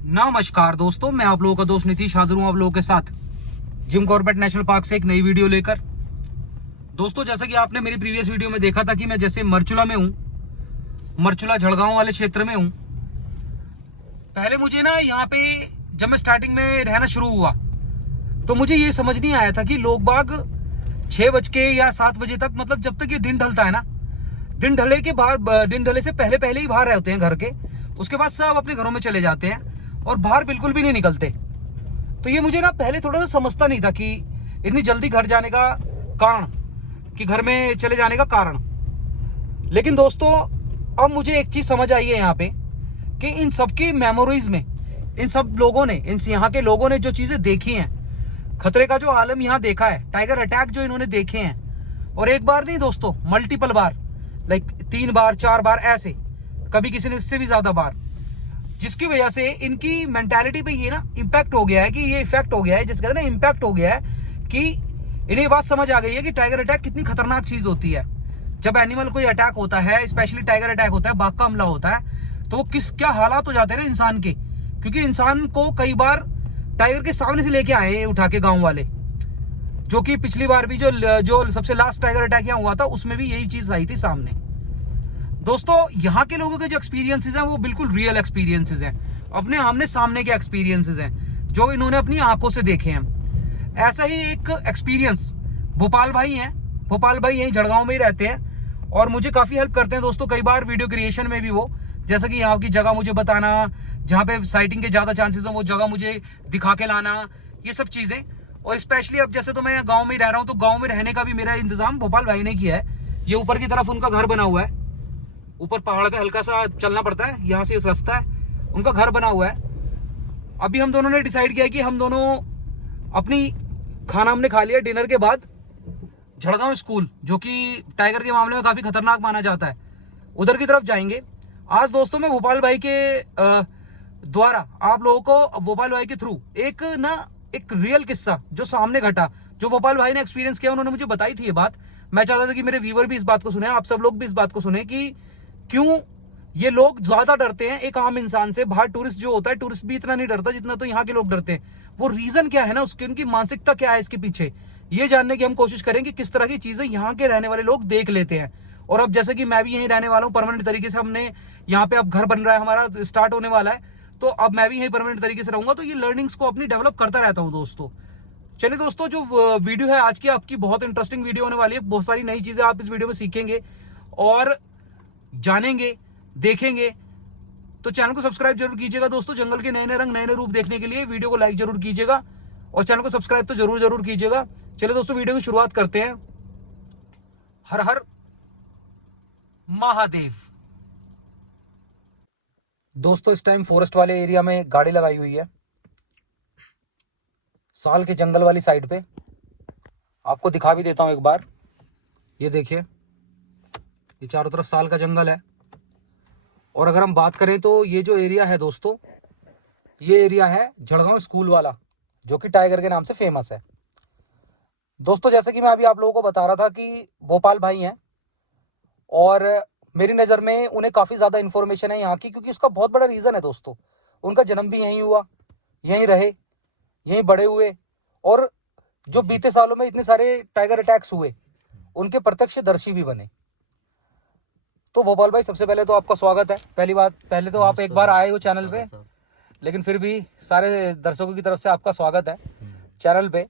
नमस्कार दोस्तों, मैं आप लोगों का दोस्त नीतीश हाजिर हूं आप लोगों के साथ जिम कॉर्बेट नेशनल पार्क से एक नई वीडियो लेकर। दोस्तों, जैसा कि आपने मेरी प्रीवियस वीडियो में देखा था कि मैं जैसे मरचुला में हूं, मरचुला झड़गांव वाले क्षेत्र में हूं। पहले मुझे ना यहाँ पे जब मैं स्टार्टिंग में रहना शुरू हुआ तो मुझे ये समझ नहीं आया था कि लोग बाग 6 बज के या 7 बजे तक, मतलब जब तक ये दिन ढलता है ना, दिन ढले से पहले ही बाहर रहते हैं घर के। उसके बाद सब अपने घरों में चले जाते हैं और बाहर बिल्कुल भी नहीं निकलते। तो ये मुझे ना पहले थोड़ा सा समझता नहीं था कि इतनी जल्दी घर जाने का कारण, कि घर में चले जाने का कारण। लेकिन दोस्तों, अब मुझे एक चीज समझ आई है यहाँ पे कि इन सबकी मेमोरीज में इन सब लोगों ने, इन यहाँ के लोगों ने जो चीजें देखी हैं, खतरे का जो आलम यहाँ देखा है, टाइगर अटैक जो इन्होंने देखे हैं, और एक बार नहीं दोस्तों, मल्टीपल बार, लाइक 3 बार 4 बार ऐसे, कभी किसी ने इससे भी ज्यादा बार, जिसकी वजह से इनकी मेंटालिटी पे ये ना इम्पैक्ट हो गया है, कि ये इफेक्ट हो गया है, जिसका ना इम्पैक्ट हो गया है कि इन्हें बात समझ आ गई है कि टाइगर अटैक कितनी खतरनाक चीज होती है। जब एनिमल कोई अटैक होता है, स्पेशली टाइगर अटैक होता है, बाघ का हमला होता है, तो वो क्या हालात हो जाते हैं ना इंसान के। क्योंकि इंसान को कई बार टाइगर के सामने से लेके आए उठा के गाँव वाले, जो कि पिछली बार भी जो सबसे लास्ट टाइगर अटैक यहाँ हुआ था उसमें भी यही चीज आई थी सामने। दोस्तों, यहाँ के लोगों के जो एक्सपीरियंसेस हैं वो बिल्कुल रियल एक्सपीरियंसेस हैं, अपने आमने सामने के एक्सपीरियंसेस हैं जो इन्होंने अपनी आंखों से देखे हैं। ऐसा ही एक एक्सपीरियंस भोपाल भाई हैं, भोपाल भाई यहीं झड़गांव में ही रहते हैं और मुझे काफी हेल्प करते हैं दोस्तों, कई बार वीडियो क्रिएशन में भी वो, जैसा कि यहाँ की जगह मुझे बताना, जहाँ पे साइटिंग के ज्यादा चांसेस हैं वो जगह मुझे दिखा के लाना, ये सब चीजें। और स्पेशली अब जैसे तो मैं गाँव में ही रह रहा हूँ, तो गाँव में रहने का भी मेरा इंतजाम भोपाल भाई ने किया है। ये ऊपर की तरफ उनका घर बना हुआ है, ऊपर पहाड़ पे हल्का सा चलना पड़ता है, यहाँ से रास्ता है, उनका घर बना हुआ है। अभी हम दोनों ने डिसाइड किया कि हम दोनों अपनी खाना हमने खा लिया, डिनर के बाद झड़गांव स्कूल, जो कि टाइगर के मामले में काफी खतरनाक माना जाता है, उधर की तरफ जाएंगे आज। दोस्तों, मैं भोपाल भाई के द्वारा आप लोगों को, भोपाल भाई के थ्रू एक रियल किस्सा जो सामने घटा, जो भोपाल भाई ने एक्सपीरियंस किया, उन्होंने मुझे बताई थी ये बात। मैं चाहता था कि मेरे व्यूअर भी इस बात को सुने, आप सब लोग भी इस बात को सुने कि क्यों ये लोग ज्यादा डरते हैं एक आम इंसान से। बाहर टूरिस्ट जो होता है, टूरिस्ट भी इतना नहीं डरता जितना तो यहाँ के लोग डरते हैं। वो रीजन क्या है ना उसके, उनकी मानसिकता क्या है इसके पीछे, ये जानने की हम कोशिश करेंगे, किस तरह की चीजें यहाँ के रहने वाले लोग देख लेते हैं। और अब जैसे कि मैं भी यहीं रहने वाला हूँ परमानेंट तरीके से, हमने यहाँ पे अब घर बन रहा है, हमारा स्टार्ट होने वाला है, तो अब मैं भी यहीं परमानेंट तरीके से रहूंगा, तो ये लर्निंग्स को अपनी डेवलप करता रहता हूँ दोस्तों। चलिए दोस्तों, जो वीडियो है आज की, आपकी बहुत इंटरेस्टिंग वीडियो होने वाली है। बहुत सारी नई चीजें आप इस वीडियो में सीखेंगे और जानेंगे, देखेंगे। तो चैनल को सब्सक्राइब जरूर कीजिएगा दोस्तों, जंगल के नए नए रंग, नए नए रूप देखने के लिए वीडियो को लाइक जरूर कीजिएगा और चैनल को सब्सक्राइब तो जरूर कीजिएगा। चलिए दोस्तों, वीडियो की शुरुआत करते हैं। हर हर महादेव। दोस्तों, इस टाइम फॉरेस्ट वाले एरिया में गाड़ी लगाई हुई है, साल के जंगल वाली साइड पे। आपको दिखा भी देता हूं एक बार, ये देखिए, ये चारों तरफ साल का जंगल है। और अगर हम बात करें तो ये जो एरिया है दोस्तों, ये एरिया है झड़गांव स्कूल वाला, जो कि टाइगर के नाम से फेमस है। दोस्तों, जैसे कि मैं अभी आप लोगों को बता रहा था कि भोपाल भाई हैं और मेरी नज़र में उन्हें काफ़ी ज़्यादा इन्फॉर्मेशन है यहाँ की, क्योंकि उसका बहुत बड़ा रीज़न है दोस्तों, उनका जन्म भी यहीं हुआ, यहीं रहे, यहीं बड़े हुए, और जो बीते सालों में इतने सारे टाइगर अटैक्स हुए उनके प्रत्यक्षदर्शी भी बने। तो भोपाल भाई, सबसे पहले तो आपका स्वागत है। पहले तो आप एक बार आए हो चैनल पे, लेकिन फिर भी सारे दर्शकों की तरफ से आपका स्वागत है चैनल पे।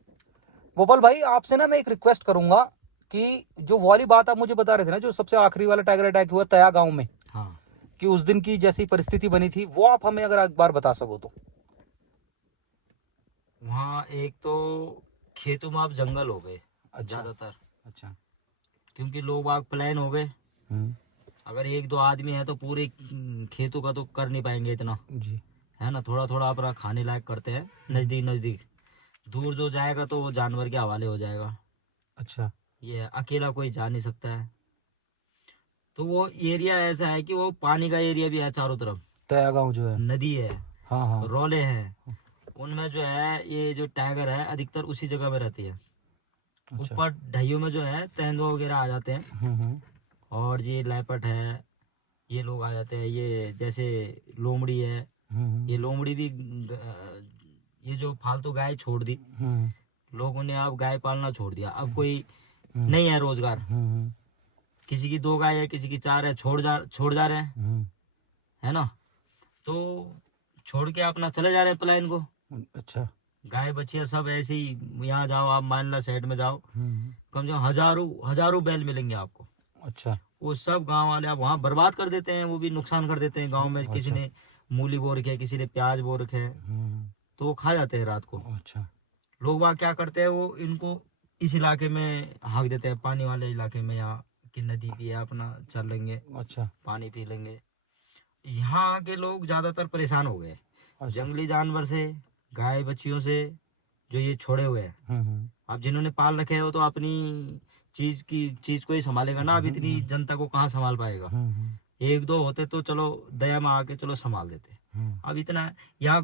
भोपाल भाई, आपसे ना मैं एक रिक्वेस्ट करूंगा कि जो वाली बात आप मुझे बता रहे थे ना, जो सबसे आखिरी वाला टाइगर अटैक हुआ तया गांव में, हाँ, कि उस दिन की जैसी परिस्थिति बनी थी, वो आप हमें अगर एक बार बता सको तो। वहाँ एक तो खेतों में आप जंगल हो गए, अच्छा, ज्यादातर। अच्छा, क्योंकि लोग बाग प्लान हो गए। अगर 1-2 आदमी है तो पूरे खेतों का तो कर नहीं पाएंगे इतना जी, है ना। थोड़ा थोड़ा अपना खाने लायक करते हैं, नजदीक। दूर जो जाएगा तो वो जानवर के हवाले हो जाएगा। अच्छा, ये अकेला कोई जा नहीं सकता है। तो वो एरिया ऐसा है कि वो पानी का एरिया भी है, चारों तरफ तया गांव जो है, नदी है, हाँ हाँ, रोले हैं। उनमें जो है ये जो टाइगर है अधिकतर उसी जगह में रहती है। अच्छा, ऊपर ढाइयों में जो है तेंदुआ वगैरह आ जाते हैं, और ये लैपट है, ये लोग आ जाते हैं। ये जैसे लोमड़ी है, ये लोमड़ी भी ये जो फालतू गाय छोड़ दी, लोगों ने अब गाय पालना छोड़ दिया। अब कोई नहीं है रोजगार, किसी की 2 गाय है, किसी की 4 है, छोड़ जा रहे हैं, है ना। तो छोड़ के अपना चले जा रहे हैं पलायन को। अच्छा। गाय बछिया सब ऐसे ही, यहाँ जाओ आप मान ला साइड में जाओ, कम से कम हजारों बैल मिलेंगे आपको। अच्छा। वो सब गांव वाले आप वहाँ बर्बाद कर देते हैं, वो भी नुकसान कर देते हैं गांव में। किसी ने मूली बो रखे है, किसी ने प्याज बो रखे है, तो वो खा जाते हैं रात को। अच्छा। लोग वहाँ क्या करते हैं, वो इनको इस इलाके में हाँक देते हैं, पानी वाले इलाके में, यहाँ की नदी भी है, अपना चल लेंगे, अच्छा। पानी पी लेंगे। यहाँ के लोग ज्यादातर परेशान हो गए जंगली जानवर से, गाय बच्चियों से, जो ये छोड़े हुए हैं। अब जिन्होंने पाल रखे हो तो अपनी चीज को ही संभालेगा ना। अब इतनी जनता को कहाँ संभाल पाएगा। 1-2 होते तो चलो दया में आके चलो संभाल देते। अब इतना यहाँ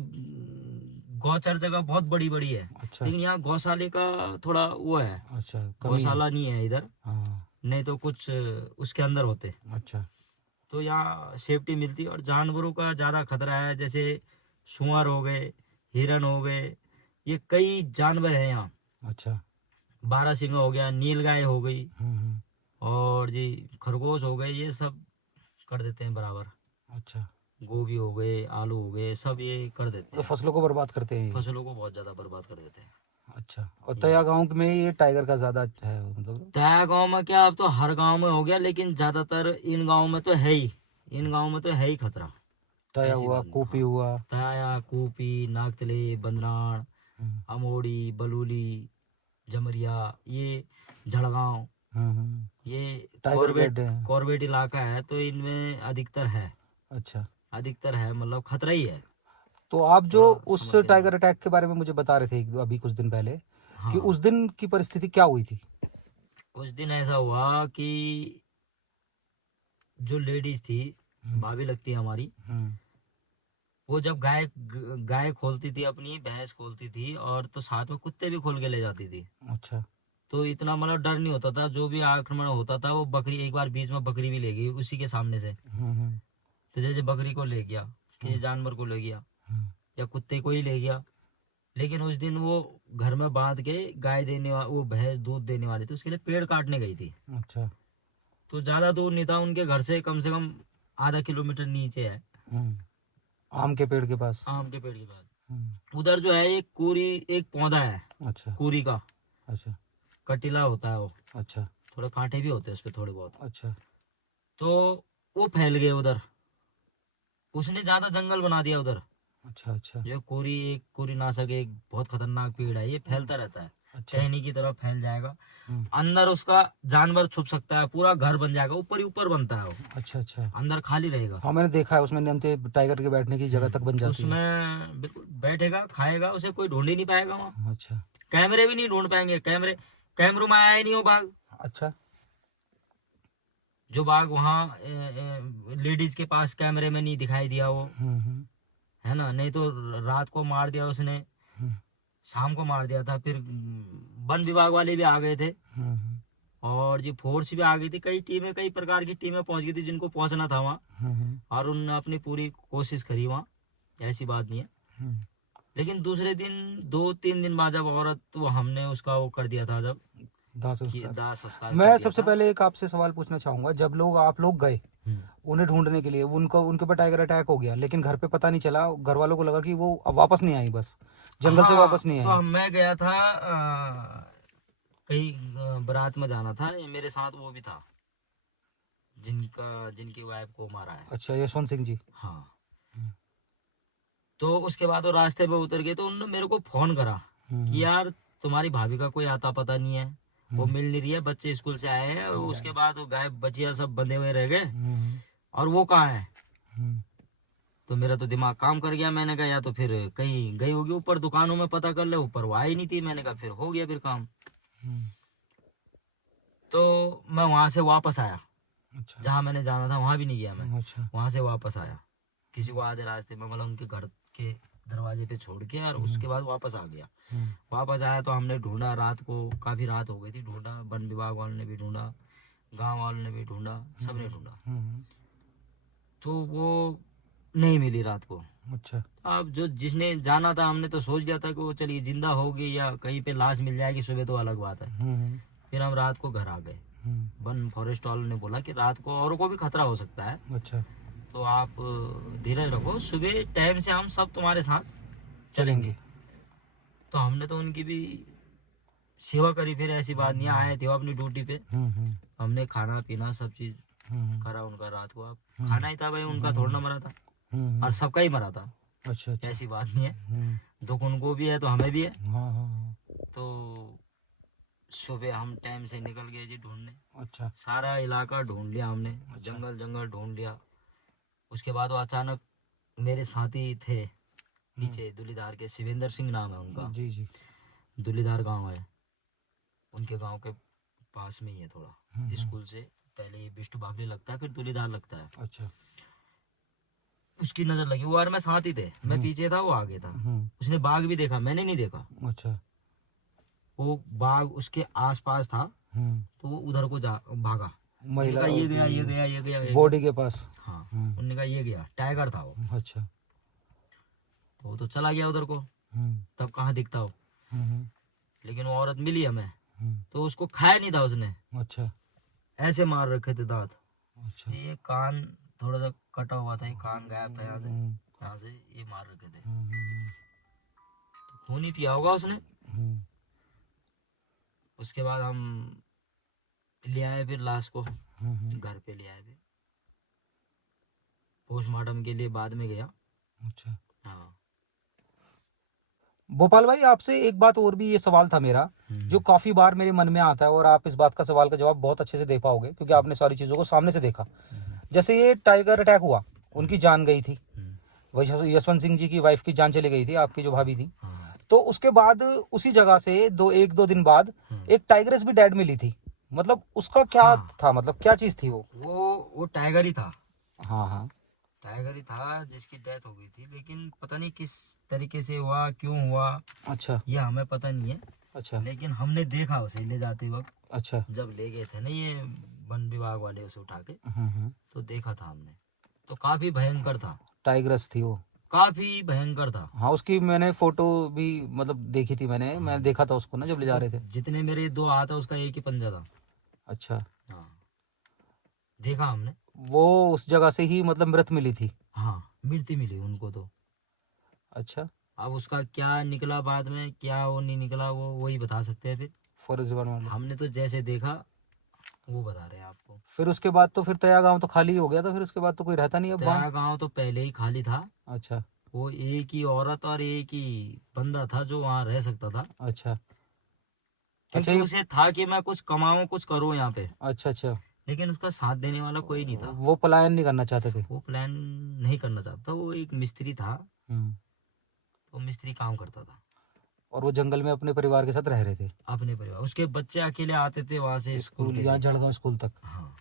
गौचर जगह बहुत बड़ी बड़ी है। अच्छा। लेकिन यहाँ गौशाले का थोड़ा वो है। अच्छा, गौशाला नहीं है इधर। नहीं तो कुछ उसके अंदर होते। अच्छा। तो यहाँ सेफ्टी मिलती है। और जानवरों का ज्यादा खतरा है, जैसे सुअर हो गए, हिरन हो गए, ये कई जानवर हैं यहाँ। अच्छा। बारहसिंगा हो गया, नीलगाय हो गई, और जी खरगोश हो गए, ये सब कर देते हैं बराबर। अच्छा। गोभी हो गए, आलू हो गए, सब ये कर देते तो हैं। फसलों को बर्बाद करते हैं। फसलों को बहुत ज्यादा बर्बाद कर देते हैं। अच्छा। और तया गांव में ये टाइगर का ज्यादा है, मतलब तया गांव में क्या, अब तो हर गांव में हो गया, लेकिन ज्यादातर इन गांव में तो है ही, इन गांव में तो है ही खतरा। तया हुआ, कूपी हुआ, तया, कूपी, नागतले, बंदराण, अमोड़ी, बलूली, जमरिया, ये झड़गांव, ये कॉर्बेट इलाका है, तो इनमें अधिकतर है। अच्छा। अधिकतर है, मतलब खतरा ही है। तो आप जो उस टाइगर अटैक के बारे में मुझे बता रहे थे अभी कुछ दिन पहले, कि उस दिन की परिस्थिति क्या हुई थी? उस दिन ऐसा हुआ कि जो लेडीज थी, भाभी लगती है हमारी, वो जब गाय खोलती थी, अपनी भैंस खोलती थी, और तो साथ में कुत्ते भी खोल के ले जाती थी। अच्छा। तो इतना मतलब डर नहीं होता था। जो भी आक्रमण होता था, वो बकरी, एक बार बीच में बकरी भी ले गई उसी के सामने से। तो जैसे बकरी को ले गया, किसी जानवर को ले गया, या कुत्ते को ही ले गया। लेकिन उस दिन वो घर में बांध के गाय देने वो भैंस दूध देने वाली थी, उसके लिए पेड़ काटने गई थी। अच्छा। तो ज्यादा दूर नहीं था, उनके घर से कम आधा किलोमीटर नीचे है, आम के पेड़ के पास। आम के पेड़ के पास उधर जो है एक पौधा है। अच्छा। कुरी का। अच्छा। कटीला होता है वो। अच्छा। थोड़े कांटे भी होते हैं उसपे, थोड़े बहुत। अच्छा। तो वो फैल गए उधर, उसने ज्यादा जंगल बना दिया उधर। अच्छा। अच्छा। जो कुरी नाशक एक बहुत खतरनाक पेड़ है, ये फैलता रहता है। अच्छा। टहनी की तरफ फैल जाएगा, अंदर उसका जानवर छुप सकता है, पूरा घर बन जाएगा, ऊपर ही ऊपर बनता है वो। अच्छा। अच्छा। अंदर खाली रहेगा। हाँ, मैंने देखा है, उसमें नीमते टाइगर के बैठने की जगह तक बन जाती है। उसमें बिल्कुल बैठेगा, खाएगा, उसे कोई ढूंढ ही नहीं पाएगा वहाँ। अच्छा। कैमरे भी नहीं ढूंढ पाएंगे, कैमरों में आया ही नहीं हो बाघ। अच्छा। जो बाघ वहाँ लेडीज के पास कैमरे में नहीं दिखाई दिया वो, है ना। नहीं तो रात को मार दिया उसने, शाम को मार दिया था। फिर वन विभाग वाले भी आ गए थे, और जी फोर्स भी आ गई थी। कई प्रकार की टीमें पहुंच गई थी, जिनको पहुंचना था वहाँ, और उन्होंने अपनी पूरी कोशिश करी वहाँ, ऐसी बात नहीं है। लेकिन दूसरे दिन 2-3 दिन बाद जब औरत, वो हमने उसका वो कर दिया था, जब दाह संस्कार मैं सबसे पहले एक आपसे सवाल पूछना चाहूंगा, जब आप लोग गए उन्हें ढूंढने के लिए, उनके ऊपर टाइगर अटैक हो गया, लेकिन घर पे पता नहीं चला, घर वालों को लगा कि वो अब वापस नहीं आई, बस जंगल से वापस नहीं आई। तो मैं गया था, कहीं बारात में जाना था, मेरे साथ वो भी था जिनकी वाइफ को मारा है। अच्छा, यशवंत सिंह जी। हाँ। तो उसके बाद वो रास्ते पे उतर गए, तो उन्होंने मेरे को फोन करा कि यार तुम्हारी भाभी का कोई आता पता नहीं है, वो मिल नहीं रही है, बच्चे स्कूल से आए हैं, उसके बाद वो गाय बचिया सब बंधे हुए रह गए, और वो कहाँ है। तो मेरा तो दिमाग काम कर गया। मैंने कहा या तो फिर कहीं गई होगी ऊपर, दुकानों में पता कर ले, ऊपर वो आई नहीं थी। मैंने कहा फिर हो गया फिर काम। तो मैं वहां से वापस आया। अच्छा। जहाँ मैंने जाना था वहां भी नहीं गया मैं। अच्छा। वहां से वापस आया, किसी को आधे रास्ते में, मतलब उनके घर के दरवाजे पे छोड़ के, और उसके बाद वापस आ गया। वापस आया तो हमने ढूंढा, रात को काफी रात हो गई थी, ढूंढा, वन विभाग वालों ने भी ढूंढा, गांव वालों ने भी ढूंढा, सबने ढूंढा। तो वो नहीं मिली रात को। अच्छा। अब जो जिसने जाना था हमने तो सोच लिया था कि वो चलिए जिंदा होगी या कहीं पे लाश मिल जाएगी सुबह तो अलग बात है। फिर हम रात को घर आ गए। वन फॉरेस्ट वालों ने बोला कि रात को औरों को भी खतरा हो सकता है, अच्छा। तो आप धीरज रखो, सुबह टाइम से हम सब तुम्हारे साथ चलेंगे। तो हमने तो उनकी भी सेवा करी, फिर ऐसी बात नहीं, आए थे वो अपनी ड्यूटी पे, हमने खाना पीना सब चीज करा उनका। रात को अब खाना ही था भाई, उनका थोड़ा ना मरा था, और सबका ही मरा था। अच्छा। अच्छा। ऐसी बात नहीं है, दुख उनको भी है तो हमें भी है। तो सुबह हम टाइम से निकल गए जी ढूंढने। अच्छा। सारा इलाका ढूंढ लिया हमने, जंगल जंगल ढूंढ लिया। उसके बाद वो अचानक मेरे साथी थे पीछे, दुलीधार के, शिवेंद्र सिंह नाम है उनका। जी जी। दुलीधार गांव है, उनके गांव के पास में ही है थोड़ा, स्कूल से पहले ये बिष्टु बावली लगता है, फिर दुलीधार लगता है। अच्छा। उसकी नजर लगी, वो और मैं साथ ही थे, मैं पीछे था वो आगे था। उसने बाघ भी देखा, मैंने नहीं देखा। अच्छा। वो बाघ उसके आसपास था, तो वो उधर को जा भागा। महिला उन्होंने कहा ये गया ये गया ये गया, ये बॉडी के पास। हाँ, उन्होंने कहा ये गया, टाइगर था वो। अच्छा। तो वो तो चला गया उधर को, तब कहाँ दिखता हो। लेकिन वो औरत मिली हमें, तो उसको खाया नहीं था उसने। अच्छा। ऐसे मार रखे थे दांत। अच्छा। ये कान थोड़ा सा कटा हुआ था, ये कान गायब था यहाँ से ये मार रखे थे। तो खून ही पिया होगा उसने। उसके बाद हम ले आए फिर लाश को, घर पे ले आए फिर पोस्टमार्टम के लिए, बाद में गया। अच्छा। हाँ। भोपाल भाई, आपसे एक बात और भी ये सवाल था मेरा, जो काफी बार मेरे मन में आता है, और आप इस बात का सवाल का जवाब बहुत अच्छे से दे पाओगे क्योंकि आपने सारी चीजों को सामने से देखा। जैसे ये टाइगर अटैक हुआ, उनकी जान गई थी, वही यशवंत सिंह जी की वाइफ की जान चली गई थी, आपकी जो भाभी थी। तो उसके बाद उसी जगह से एक दो दिन बाद एक टाइगरेस भी डेड मिली थी। मतलब उसका क्या था, मतलब क्या चीज थी वो टाइगर ही था। हाँ हाँ, टाइगर ही था जिसकी डेथ हो गई थी, लेकिन पता नहीं किस तरीके से हुआ, क्यों हुआ। अच्छा। ये हमें पता नहीं है। अच्छा। लेकिन हमने देखा उसे ले जाते वक्त। अच्छा। जब ले गए थे ना ये वन विभाग वाले उसे उठा के, तो देखा था हमने, तो काफी भयंकर था। टाइगरस थी वो, काफी भयंकर था। हाँ। उसकी मैंने फोटो भी मतलब देखी थी, मैंने देखा था उसको ना जब ले जा रहे थे। जितने मेरे दो हाथ है उसका एक ही पंजा था। अच्छा। हाँ, देखा हमने। वो उस जगह से ही मतलब मृत मिली थी। हाँ, मृत्यु मिली उनको तो। अच्छा। अब उसका क्या निकला बाद में, क्या वो नहीं निकला, वो वही बता सकते हैं। फिर फॉरेस्ट डिपार्टमेंट, हमने तो जैसे देखा वो बता रहे हैं आपको। फिर उसके बाद तो फिर तया गांव तो खाली हो गया था, फिर उसके बाद तो कोई रहता नहीं अब तेरा गांव तो पहले ही खाली था। अच्छा। वो एक ही औरत और एक ही बंदा था जो वहाँ रह सकता था, अच्छा। क्योंकि अच्छा। उसे था कि मैं कुछ कमाऊं, कुछ करूं यहाँ पे। अच्छा। अच्छा। लेकिन उसका साथ देने वाला कोई नहीं था। वो पलायन नहीं करना चाहते थे। वो प्लान नहीं करना चाहता। वो एक मिस्त्री था, वो मिस्त्री काम करता था, और वो जंगल में अपने परिवार के साथ रह रहे थे। अपने परिवार, उसके बच्चे अकेले आते थे वहां से स्कूल यहाँ झड़गांव स्कूल तक, हाँ,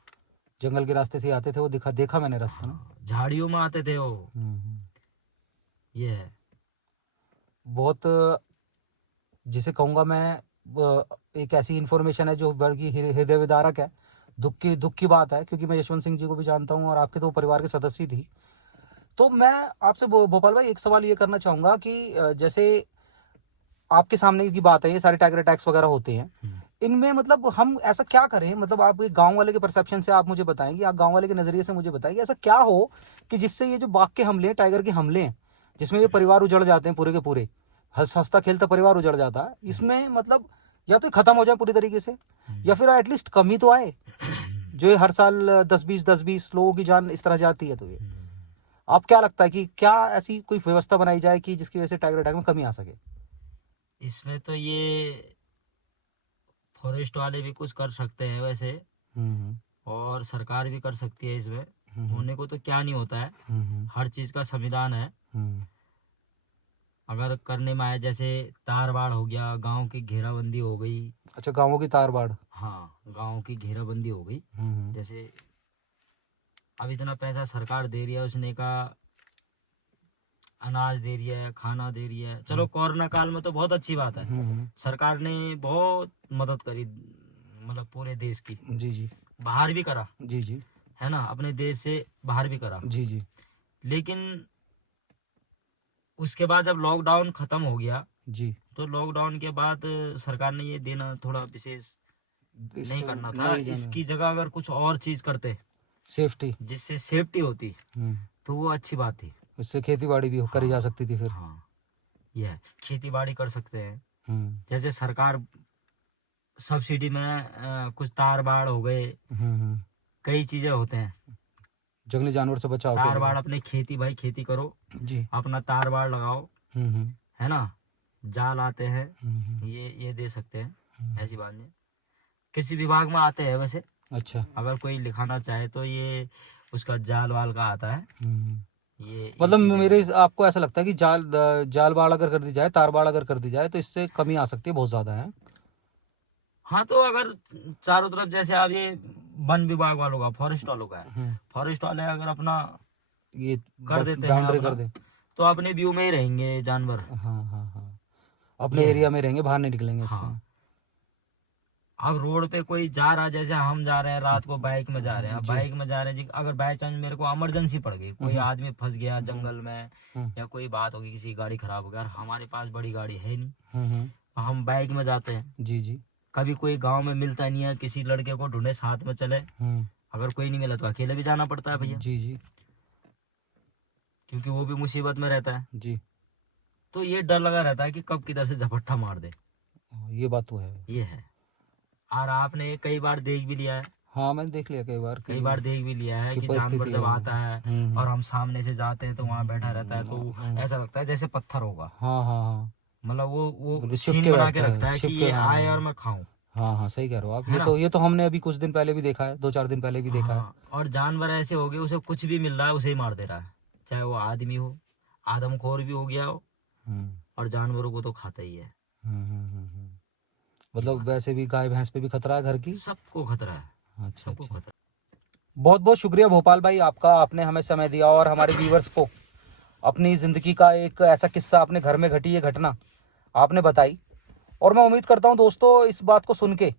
जंगल के रास्ते से आते थे वो, देखा मैंने रास्ता ना। हाँ, झाड़ियों में आते थे वो। ये है बहुत, जिसे कहूंगा मैं, एक ऐसी इन्फॉर्मेशन है जो बड़ी हृदय विदारक है, दुख की बात है, क्योंकि मैं यशवंत सिंह जी को भी जानता हूँ और आपके तो परिवार के सदस्य थी। तो मैं आपसे भोपाल भाई एक सवाल ये करना चाहूंगा कि जैसे आपके सामने की बात है, ये सारे टाइगर अटैक्स वगैरह होते हैं, इनमें मतलब हम ऐसा क्या करें, मतलब आप एक गांव वाले के परसेप्शन से आप मुझे बताएंगे, आप गांव वाले के नजरिए से मुझे बताइए, ऐसा क्या हो कि जिससे ये जो बाघ के हमले, टाइगर के हमले हैं, जिसमें ये परिवार उजड़ जाते हैं पूरे के पूरे, हंसता खेलता परिवार उजड़ जाता है, इसमें मतलब या तो खत्म हो जाए पूरी तरीके से, या फिर एटलीस्ट कमी तो आए, जो ये हर साल 10-20 लोगों की जान इस तरह जाती है। तो ये आप क्या लगता है कि क्या ऐसी कोई व्यवस्था बनाई जाए कि जिसकी वजह से टाइगर अटैक में कमी आ सके? इसमें तो ये फॉरेस्ट वाले भी कुछ कर सकते हैं वैसे, और सरकार भी कर सकती है इसमें। होने को तो क्या नहीं होता है, हर चीज का संविधान है। अगर करने में आए, जैसे तार बाड़ हो गया, गांव की घेराबंदी हो गई। अच्छा, गांवों की तार बाड़, हाँ, गांव की घेराबंदी हो गई। जैसे अब इतना पैसा सरकार दे रही है, उसने का अनाज दे रही है, खाना दे रही है। चलो कोरोना काल में तो बहुत अच्छी बात है, सरकार ने बहुत मदद करी, मतलब पूरे देश की। जी जी, बाहर भी करा, जी जी, है ना, अपने देश से बाहर भी करा। जी जी। लेकिन उसके बाद जब लॉकडाउन खत्म हो गया जी, तो लॉकडाउन के बाद सरकार ने ये देना थोड़ा विशेष नहीं इसको करना था। नहीं जाना। इसकी जगह अगर कुछ और चीज करते सेफ्टी। जिससे सेफ्टी होती तो वो अच्छी बात थी। उससे खेती बाड़ी भी करी जा सकती थी फिर। हाँ, यह खेती बाड़ी कर सकते हैं। हम्म, जैसे सरकार सब्सिडी में कुछ तार बाड़ हो गए, कई चीजें होते हैं। जंगली जानवर से बचाव के तार लिए। बाड़ अपने खेती, भाई खेती करो, जी। अपना तार बाड़ लगाओ, है ना। जाल आते हैं, ये दे सकते हैं, ऐसी बात नहीं। कृषि विभाग में आते हैं वैसे, अच्छा। अगर कोई लिखाना चाहे तो ये उसका जाल वाल का आता है। ये मतलब चीजें मेरे हैं। आपको ऐसा लगता है कि जाल बाड़ अगर कर दी जाए, तार बाड़ अगर कर दी जाए तो इससे कमी आ सकती है बहुत ज्यादा है। हाँ, तो अगर चारों तरफ जैसे अब ये वन विभाग वालों का, फॉरेस्ट वालों का है, फॉरेस्ट वाले अगर अपना ये कर देते हैं बाउंड्री अपना, कर दे। तो अपने व्यू में ही रहेंगे जानवर। हाँ हाँ हाँ, अपने ये एरिया है। में रहेंगे, बाहर नहीं निकलेंगे इससे। हाँ, अब रोड पे कोई जा रहा है, जैसे हम जा रहे हैं रात को बाइक में जा रहे हैं, अब जी। बाइक में जा रहे हैं जी, अगर बाई चांस मेरे को इमरजेंसी पड़ गई, कोई आदमी फंस गया जंगल में, या कोई बात होगी, किसी की गाड़ी खराब हो गया, और हमारे पास बड़ी गाड़ी है नहीं, हम बाइक में जाते हैं। जी जी। कभी कोई गांव में मिलता नहीं है, किसी लड़के को ढूंढे साथ में चले, अगर कोई नहीं मिला तो अकेले भी जाना पड़ता है भैया, जी जी क्योंकि वो भी मुसीबत में रहता है। जी। तो ये डर लगा रहता है कि कब किधर से झपट्टा मार दे। ये बात तो है। ये है। और आपने कई बार देख भी लिया है, हाँ, मैंने देख लिया कई बार देख भी लिया है की कि परिस्थिति जानवर जब है। आता है और हम सामने से जाते हैं तो वहां बैठा रहता है, तो ऐसा लगता है जैसे पत्थर होगा। हाँ हाँ हाँ, मतलब वो बिल्कुल सीन छिपके बना के बैठता रखता है कि छिपके, ये हाँ आए और मैं खाऊं। हाँ हाँ, सही कह रहे हो आप। है ना? ये तो हमने अभी कुछ दिन पहले भी देखा है, 2-4 दिन पहले भी देखा है। हाँ, और जानवर ऐसे हो गए, उसे कुछ भी मिल रहा है उसे ही मार दे रहा है, चाहे वो आदमी हो, आदमखोर भी हो गया हो, और जानवरों को तो खाता ही है। मतलब वैसे भी गाय भैंस पे भी खतरा है घर की। सबको खतरा है, अच्छा सबको अच्छा। खतरा। बहुत बहुत शुक्रिया भोपाल भाई आपका, आपने हमें समय दिया और हमारे व्यूवर्स को अपनी ज़िंदगी का एक ऐसा किस्सा, अपने घर में घटी ये घटना आपने बताई। और मैं उम्मीद करता हूँ दोस्तों, इस बात को सुन के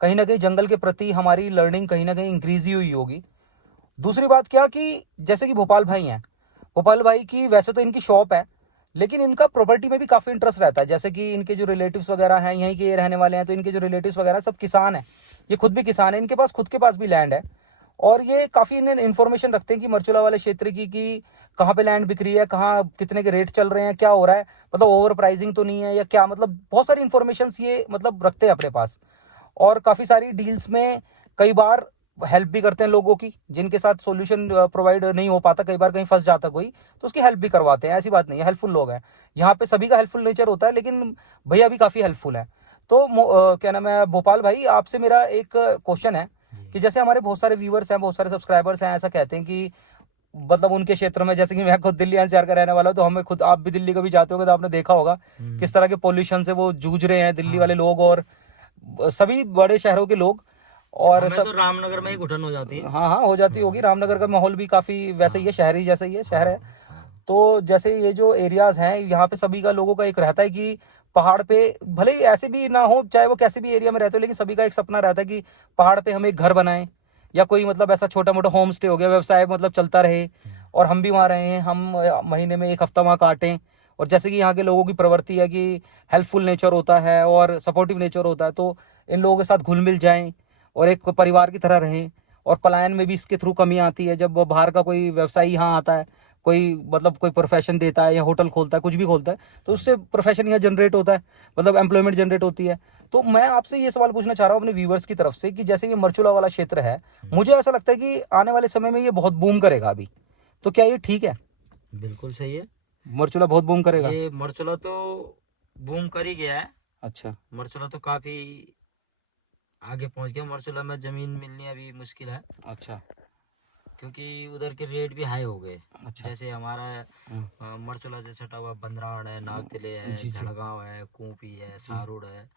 कहीं ना कहीं जंगल के प्रति हमारी लर्निंग कहीं ना कहीं इंक्रीज ही हुई होगी। दूसरी बात क्या कि जैसे कि भोपाल भाई हैं, भोपाल भाई की वैसे तो इनकी शॉप है, लेकिन इनका प्रॉपर्टी में भी काफ़ी इंटरेस्ट रहता है। जैसे कि इनके जो रिलेटिव्स वगैरह हैं, यहीं के रहने वाले हैं, तो इनके जो रिलेटिव्स वगैरह सब किसान हैं, ये खुद भी किसान है, इनके पास खुद के पास भी लैंड है। और ये काफ़ी इन्फॉर्मेशन रखते हैं कि मरचुला वाले क्षेत्र की, कि कहाँ पे लैंड बिक रही है, कहाँ कितने के रेट चल रहे हैं, क्या हो रहा है, मतलब ओवर प्राइसिंग तो नहीं है या क्या, मतलब बहुत सारी इन्फॉर्मेशन ये मतलब रखते हैं अपने पास। और काफ़ी सारी डील्स में कई बार हेल्प भी करते हैं लोगों की, जिनके साथ सॉल्यूशन प्रोवाइड नहीं हो पाता, कई बार कहीं फंस जाता कोई, तो उसकी हेल्प भी करवाते हैं। ऐसी बात नहीं है, हेल्पफुल लोग हैं यहाँ पे, सभी का हेल्पफुल नेचर होता है, लेकिन भैया भी काफ़ी हेल्पफुल है। तो क्या नाम है भोपाल भाई, आपसे मेरा एक क्वेश्चन है कि जैसे हमारे बहुत सारे व्यूअर्स हैं, बहुत सारे सब्सक्राइबर्स हैं, ऐसा कहते हैं कि मतलब उनके क्षेत्र में, जैसे कि मैं खुद दिल्ली एनसीआर का रहने वाला हूँ, तो हमें खुद, आप भी दिल्ली कभी जाते होंगे तो आपने देखा होगा किस तरह के पोल्यूशन से वो जूझ रहे हैं दिल्ली वाले लोग और सभी बड़े शहरों के लोग। और हमें तो रामनगर में ही घुटन हो जाती है। हाँ हाँ, हो जाती होगी। रामनगर का माहौल भी काफ़ी वैसे ही है, शहरी जैसे ही है, शहर है। तो जैसे ये जो एरियाज हैं, यहाँ पे सभी का लोगों का एक रहता है कि पहाड़ पे भले ही ऐसे भी ना हो, चाहे वो कैसे भी एरिया में रहते हो, लेकिन सभी का एक सपना रहता है कि पहाड़ पे हम एक घर बनाएं, या कोई मतलब ऐसा छोटा मोटा होम स्टे हो गया, व्यवसाय मतलब चलता रहे, और हम भी वहाँ रहें, हम महीने में एक हफ्ता वहाँ काटें। और जैसे कि यहाँ के लोगों की प्रवृत्ति है कि हेल्पफुल नेचर होता है और सपोर्टिव नेचर होता है, तो इन लोगों के साथ घुल मिल जाएं और एक परिवार की तरह रहें। और पलायन में भी इसके थ्रू कमी आती है, जब बाहर का कोई व्यवसायी यहाँ आता है, कोई मतलब कोई प्रोफेशन देता है या होटल खोलता है, कुछ भी खोलता है, तो उससे प्रोफेशन यहाँ जनरेट होता है, मतलब एम्प्लॉयमेंट जनरेट होती है। तो मैं आपसे ये सवाल पूछना चाह रहा हूँ अपने व्यूवर्स की तरफ से कि जैसे ये मरचुला वाला क्षेत्र है, मुझे ऐसा लगता है कि आने वाले समय में ये बहुत बूम करेगा अभी, तो क्या ये ठीक है? बिल्कुल सही है, मरचुला बहुत बूम करेगा। ये मरचुला तो बूम कर ही गया है। अच्छा। मरचुला तो काफी आगे पहुंच गया। मरचुला में जमीन मिलनी अभी मुश्किल है। अच्छा। क्योंकि उधर के रेट भी हाई हो गए। अच्छा। जैसे हमारा मरचुला से सटा हुआ बंदराण है, नागतिले है, झड़गांव है, कूपी है, सारुड़ है,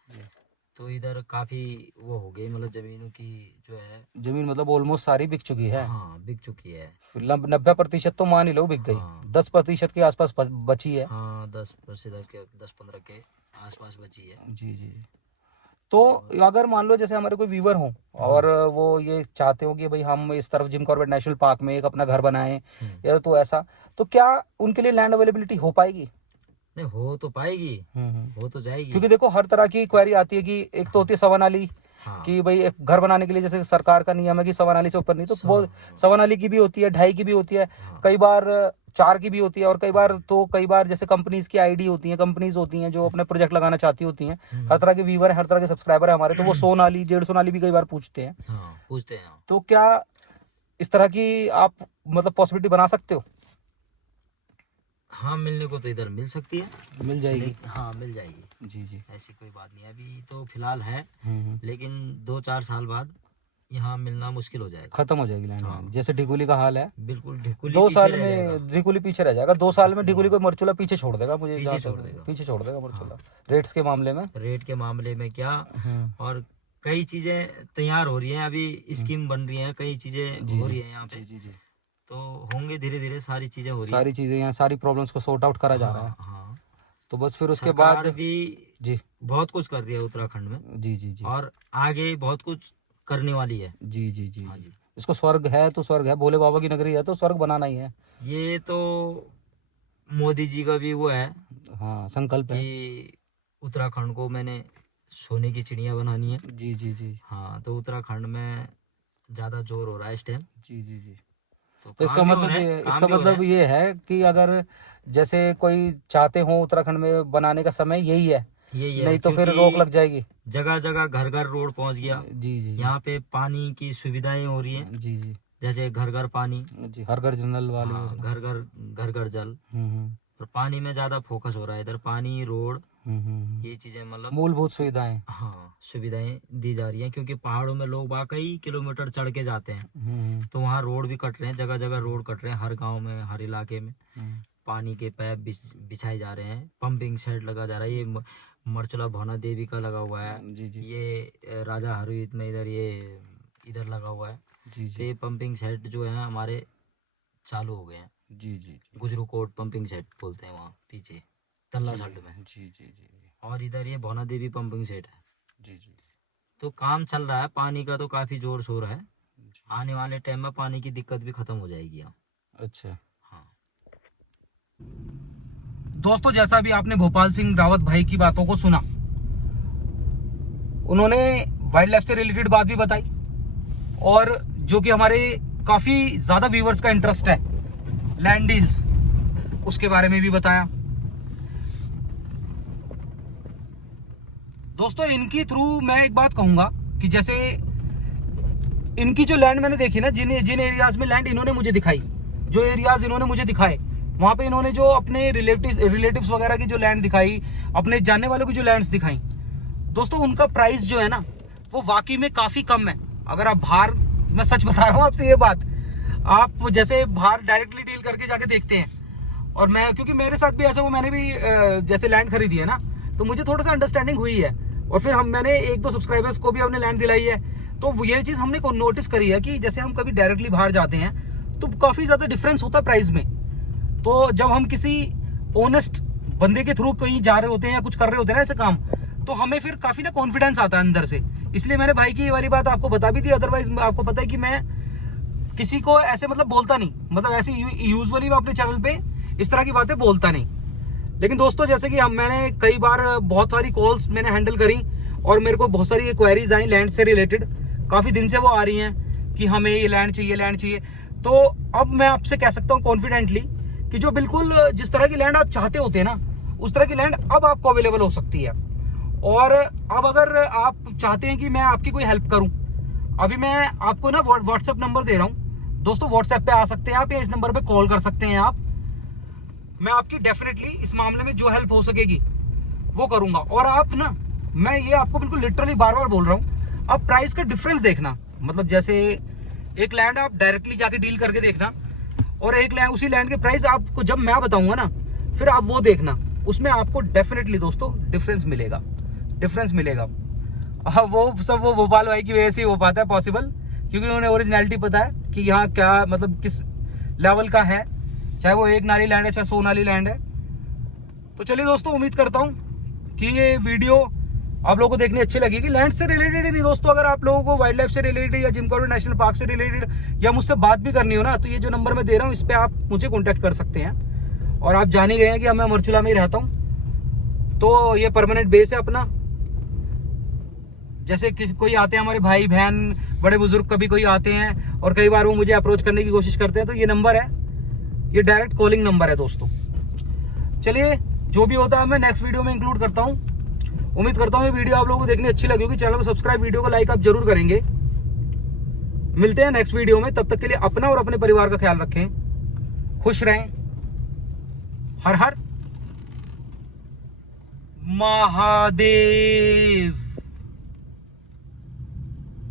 तो इधर काफी वो हो गई, मतलब जमीनों की जो है, जमीन मतलब ऑलमोस्ट सारी बिक चुकी है। हाँ, बिक चुकी है। 90% तो मान ही लो बिक गई। हाँ। 10% के आसपास बची है। हाँ, 10% के 10-15 के आसपास बची है। जी जी। तो अगर मान लो जैसे हमारे कोई व्यूवर हो और वो ये चाहते हो कि भाई हम इस तरफ जिम कॉर्बेट नेशनल पार्क में एक अपना घर बनाएं या तो ऐसा, तो क्या उनके लिए लैंड अवेलेबिलिटी हो पाएगी? नहीं, हो तो पाएगी, हो तो जाएगी। क्योंकि देखो हर तरह की क्वेरी आती है कि एक तो होती है सवा नाली, हाँ। कि भाई एक घर बनाने के लिए जैसे सरकार का नियम है कि सवा नाली से ऊपर नहीं, तो वो सवा नाली की भी होती है, 2.5 की भी होती है, कई बार 4 की भी होती है, और कई बार जैसे कंपनीज की आईडी होती हैं, कंपनीज होती हैं जो अपने प्रोजेक्ट लगाना चाहती होती हैं, हर तरह के व्यूवर है, हर तरह के सब्सक्राइबर है हमारे, तो वो 100 नाली 150 नाली भी कई बार पूछते हैं। पूछते हैं। तो क्या इस तरह की आप मतलब पॉसिबिलिटी बना सकते हो? हाँ, मिलने को तो इधर मिल सकती है, मिल जाएगी। हाँ, मिल जाएगी। जी जी, ऐसी कोई बात नहीं है, अभी तो फिलहाल है, लेकिन 2-4 साल बाद यहाँ मिलना मुश्किल हो जाएगा, खत्म हो जाएगी लैंड। हाँ। जैसे ढिकुली का हाल है, बिल्कुल ढिकुली 2 पीछे साल रह जाएगा। में ढिकुली पीछे रह जाएगा, 2 साल में ढिकुली को मरचुला पीछे छोड़ देगा, मुझे पीछे जहाँ छोड़ तक देगा। पीछे छोड़ देगा मरचुला, रेट्स के मामले में। रेट के मामले में क्या, और कई चीजें तैयार हो रही हैं, अभी स्कीम बन रही हैं, कई चीजें हो रही हैं यहाँ पे। जी, तो होंगे धीरे धीरे, सारी चीजें हो रही सारी चीजें यहाँ, सारी प्रॉब्लम्स को सॉर्ट आउट करा जा रहा है। हाँ। तो बस फिर उसके सरकार बाद भी जी बहुत कुछ कर दिया उत्तराखंड में, जी, और आगे बहुत कुछ करने वाली है। जी। हाँ जी। इसको स्वर्ग है तो स्वर्ग है, भोले बाबा की नगरी है तो स्वर्ग बनाना ही है। ये तो मोदी जी का भी वो है, हाँ, संकल्प है। कि उत्तराखंड को मैंने सोने की चिड़िया बनानी है। जी। हाँ, तो उत्तराखंड में ज्यादा जोर हो रहा है इस टाइम। जी। तो तो इसका काम भी हो मतलब रहा है, ये काम इसका भी हो रहा मतलब है। ये है कि अगर जैसे कोई चाहते हो उत्तराखंड में बनाने का समय यही है, यही है, नहीं तो फिर क्योंकि रोक लग जाएगी। जगह जगह घर घर रोड पहुंच गया। जी यहाँ पे पानी की सुविधाएं हो रही हैं, जी जैसे घर घर पानी, जी, हर घर जनरल वाली हाँ, योजना। घर घर जल। और पानी में ज्यादा फोकस हो रहा है इधर, पानी, रोड, ये चीजें मतलब मूलभूत सुविधाएं। हाँ, सुविधाएं दी जा रही हैं, क्योंकि पहाड़ों में लोग कई किलोमीटर चढ़ के जाते हैं, तो वहाँ रोड भी कट रहे हैं, जगह जगह रोड कट रहे हैं, हर गांव में, हर इलाके में पानी के पाइप बिछाए जा रहे हैं, पंपिंग सेट लगा जा रहा है। ये मरचुला भौना देवी का लगा हुआ है, जी ये राजा हरवीत में इधर लगा हुआ है। तो ये पंपिंग सेट जो है हमारे चालू हो गए हैं। जी गुजरू कोट पंपिंग सेट बोलते हैं वहाँ पीछे तल्ला साइड में। जी और इधर ये भौना देवी पंपिंग सेट है। जी तो काम चल रहा है, पानी का तो काफी जोर शोर है, आने वाले टाइम में पानी की दिक्कत भी खत्म हो जाएगी यहाँ। अच्छा। हाँ दोस्तों, जैसा भी आपने भोपाल सिंह रावत भाई की बातों को सुना, उन्होंने वाइल्ड लाइफ से रिलेटेड बात भी बताई, और जो कि हमारे काफी ज्यादा व्यूवर्स का इंटरेस्ट है, लैंड डील्स, उसके बारे में भी बताया। दोस्तों, इनकी थ्रू मैं एक बात कहूंगा कि जैसे इनकी जो लैंड मैंने देखी ना, जिन एरियाज में लैंड इन्होंने मुझे दिखाई, जो एरियाज इन्होंने मुझे दिखाए, वहां पे इन्होंने जो अपने रिलेटिव्स वगैरह की जो लैंड दिखाई, अपने जानने वालों की जो लैंड्स दिखाई, दोस्तों उनका प्राइस जो है ना, वो वाकई में काफी कम है। अगर आप बाहर, मैं सच बता रहा हूँ आपसे ये बात, आप जैसे बाहर डायरेक्टली डील करके जाके देखते हैं, और मैं, क्योंकि मेरे साथ भी ऐसा, वो मैंने भी जैसे लैंड खरीदी है ना, तो मुझे थोड़ा सा अंडरस्टैंडिंग हुई है, और फिर मैंने 1-2 सब्सक्राइबर्स को भी अपने लैंड दिलाई है। तो ये चीज हमने को नोटिस करी है कि जैसे हम कभी डायरेक्टली बाहर जाते हैं तो काफी ज्यादा डिफरेंस होता है प्राइस में। तो जब हम किसी ऑनेस्ट बंदे के थ्रू कहीं जा रहे होते हैं या कुछ कर रहे होते हैं ना ऐसे काम, तो हमें फिर काफी ना कॉन्फिडेंस आता है अंदर से। इसलिए मैंने भाई की ये वाली बात आपको बता भी दी, अदरवाइज आपको पता है कि मैं किसी को ऐसे मतलब बोलता नहीं, मतलब ऐसे यूजुअली मैं अपने चैनल पे इस तरह की बातें बोलता नहीं। लेकिन दोस्तों, जैसे कि मैंने कई बार बहुत सारी कॉल्स मैंने हैंडल करी, और मेरे को बहुत सारी क्वेरीज आई लैंड से रिलेटेड, काफी दिन से वो आ रही हैं कि हमें ये लैंड चाहिए। तो अब मैं आपसे कह सकता हूँ कॉन्फिडेंटली कि जो बिल्कुल जिस तरह की लैंड आप चाहते होते हैं ना, उस तरह की लैंड अब आपको अवेलेबल हो सकती है। और अब अगर आप चाहते हैं कि मैं आपकी कोई हेल्प करूं, अभी मैं आपको ना व्हाट्सएप नंबर दे रहा हूं दोस्तों, व्हाट्सएप पे आ सकते हैं आप, या इस नंबर पे कॉल कर सकते हैं आप। मैं आपकी डेफिनेटली इस मामले में जो हेल्प हो सकेगी वो करूंगा। और आप ना, मैं ये आपको बिल्कुल लिटरली बार बार बोल रहा हूं, आप प्राइस का डिफरेंस देखना, मतलब जैसे एक लैंड आप डायरेक्टली जाके डील करके देखना, और एक लैंड, उसी लैंड के प्राइस आपको जब मैं बताऊंगा ना, फिर आप वो देखना, उसमें आपको डेफिनेटली दोस्तों डिफरेंस मिलेगा। वो सब वो भोपाल भाई की वजह से हो पाता है पॉसिबल, क्योंकि उन्हें ओरिजिनलिटी पता है कि यहाँ क्या मतलब किस लेवल का है, चाहे वो 1 नाली लैंड है चाहे 100 नाली लैंड है। तो चलिए दोस्तों, उम्मीद करता हूँ कि ये वीडियो आप लोगों को देखनी अच्छी लगेगी। लैंड से रिलेटेड ही नहीं दोस्तों, अगर आप लोगों को वाइल्ड लाइफ से रिलेटेड या जिम कॉर्बेट नेशनल पार्क से रिलेटेड या मुझसे बात भी करनी हो ना, तो ये जो नंबर मैं दे रहा हूँ इस पे आप मुझे कॉन्टेक्ट कर सकते हैं। और आप जान ही गए हैं कि मैं मरचुला में ही रहता हूँ, तो ये परमानेंट बेस है अपना। जैसे किसी कोई आते हैं हमारे भाई बहन बड़े बुजुर्ग, कभी कोई आते हैं और कई बार वो मुझे अप्रोच करने की कोशिश करते हैं, तो ये नंबर है, ये डायरेक्ट कॉलिंग नंबर है दोस्तों। चलिए, जो भी होता है मैं नेक्स्ट वीडियो में इंक्लूड करता हूँ। उम्मीद करता हूँ ये वीडियो आप लोगों को देखनी अच्छी लगी होगी। चैनल को सब्सक्राइब, वीडियो को लाइक आप जरूर करेंगे। मिलते हैं नेक्स्ट वीडियो में, तब तक के लिए अपना और अपने परिवार का ख्याल रखें, खुश रहें। हर हर महादेव।